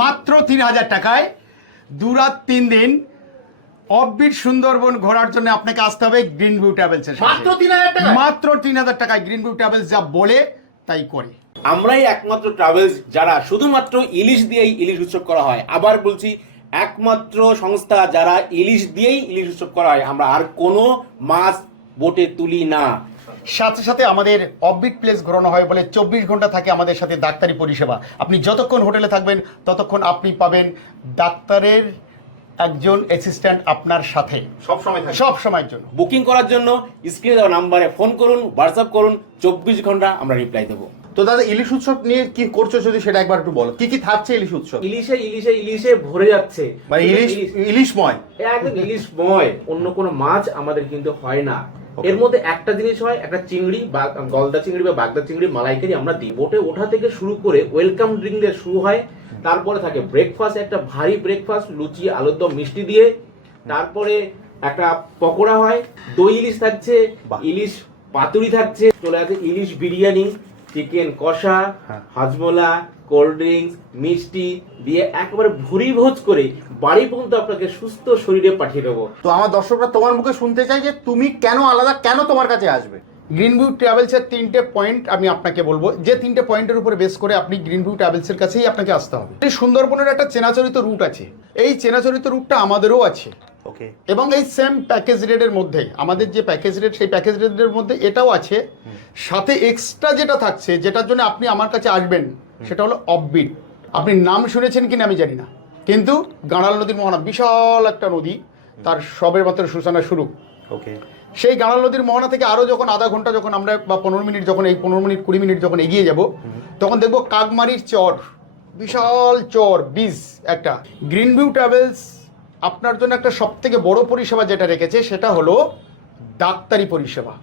মাত্র তিন হাজার টাকায় দু রাত তিন দিন অফবিট সুন্দরবন ঘোরার জন্য আপনাকে আসতে হবে গ্রিন ভিউ ট্রাভেলসের। মাত্র তিন হাজার টাকা মাত্র তিন হাজার টাকায় গ্রিন ভিউ ট্রাভেলস যা বলে তাই করে। আমরাই একমাত্র ট্রাভেলস যারা শুধুমাত্র ইলিশ দিয়েই ইলিশ উৎসব করা হয়। আবার বলছি একমাত্র সংস্থা যারা ইলিশ দিয়েই ইলিশ উৎসব করা হয় আমরা আর কোনো মাছ বোটে তুলি না। সাথে সাথে আমাদের অবিক প্লেস ঘোরানো হয় বলে চব্বিশ ঘণ্টা থাকে আমাদের সাথে ডাক্তারি পরিষেবা। আপনি যতক্ষণ হোটেলে থাকবেন ততক্ষণ আপনি পাবেন ডাক্তারের একজন অ্যাসিস্ট্যান্ট আপনার সাথে। সব সময় থাকে। সব সময়ের জন্য। বুকিং করার জন্য স্ক্রিনে দেওয়া নাম্বারে ফোন করুন হোয়াটসঅ্যাপ করুন চব্বিশ ঘণ্টা আমরা রিপ্লাই দেবো। তো দাদা ইলিশ উৎসব নিয়ে কি করছ যদি সেটা একবার একটু বলো? কি কি থাকছে ইলিশ উৎসব? ইলিশে ইলিশে ইলিশে ভরে যাচ্ছে। মানে ইলিশ ইলিশময়? একদম ইলিশময়। অন্য কোনো মাছ আমাদের কিন্তু হয় না। এর মধ্যে একটা জিনিস হয় একটা চিংড়ি বা গলদা চিংড়ি বা বাগদা চিংড়ি মালাইকারি আমরা দিই। বোটে ওঠা থেকে শুরু করে ওয়েলকাম ড্রিঙ্ক দিয়ে শুরু হয়। তারপরে থাকে ব্রেকফাস্ট একটা ভারী ব্রেকফাস্ট লুচি আলুর দম মিষ্টি দিয়ে। তারপরে একটা পকোড়া হয়। দই ইলিশ থাকছে। ইলিশ পাতুরি থাকছে চলে আছে ইলিশ বিরিয়ানি। চিকেন কষা হ্যাঁ। হাজমোলা কোল্ড ড্রিঙ্কস মিষ্টি দিয়ে একেবারে ভুরি ভোজ করে বাড়ি পর্যন্ত আপনাকে সুস্থ শরীরে পাঠিয়ে দেবো। তো আমার দর্শকরা তোমার মুখে শুনতে চাই যে তুমি কেন আলাদা কেন তোমার কাছে আসবে? গ্রিন ভিউ ট্রাভেলসের তিনটে পয়েন্ট আমি আপনাকে বলব। যে তিনটে পয়েন্টের উপরে বেস করে আপনি গ্রিন ভিউ ট্রাভেলসের কাছেই আপনাকে আসতে হবে। সুন্দরবনের একটা চেনাচরিত রুট আছে। এই চেনাচরিত রুটটা আমাদেরও আছে। ওকে এবং এই সেম প্যাকেজ রেটের মধ্যে আমাদের যে প্যাকেজ রেট সেই প্যাকেজ রেটের মধ্যে এটাও আছে। সাথে এক্সট্রা যেটা থাকছে যেটার জন্য আপনি আমার কাছে আসবেন সেটা হলো অফবিট আপনি নাম শুনেছেন কিনা আমি জানি না। কিন্তু গাঁড়াল নদীর মোহনা বিশাল একটা নদী তার সবের মাত্র সূচনা শুরু। ওকে সেই গাঁড়াল নদীর মোহনা থেকে আরও যখন আধা ঘণ্টা যখন আমরা বা পনেরো মিনিট যখন এই পনেরো মিনিট কুড়ি মিনিট যখন এগিয়ে যাব তখন দেখব কাকমারির চর বিশাল চর বিজ একটা। গ্রিন ভিউ ট্রাভেলস আপনার জন্য একটা সব থেকে বড় পরিষেবা যেটা রেখেছে সেটা হলো ডাক্তারি পরিষেবা।